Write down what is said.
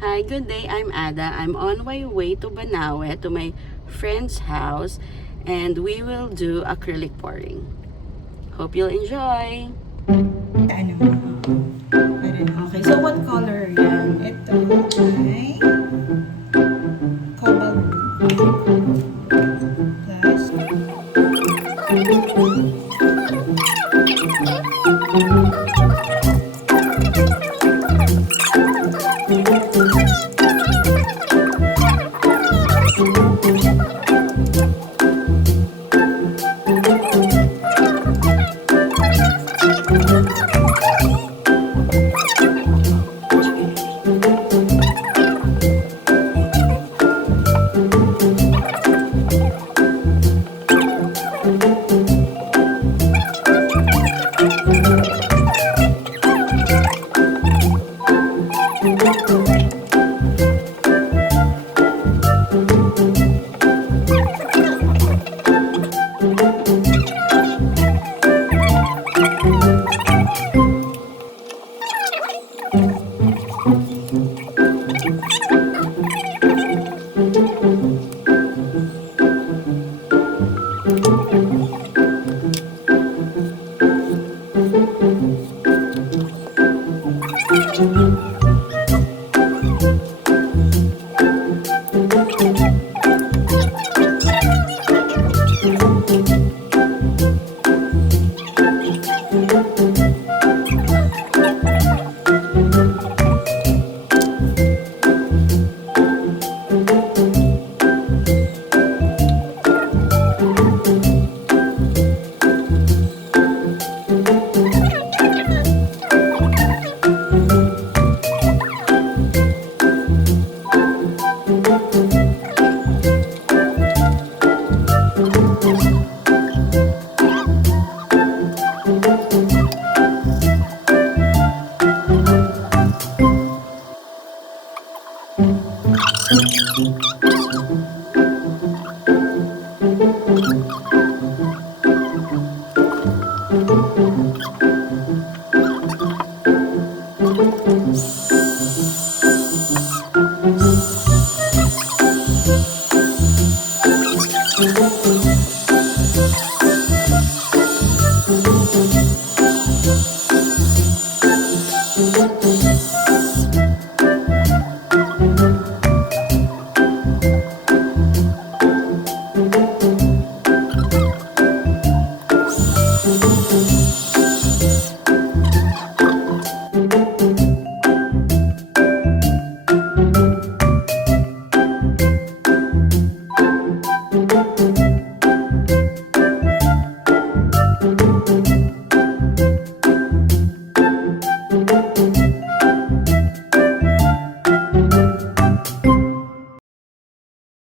Hi, good day. I'm Ada. I'm on my way to Banawe to my friend's house and we will do acrylic pouring. Hope you'll enjoy. Ano? Okay, so what color yan? Ito ay cobalt plus.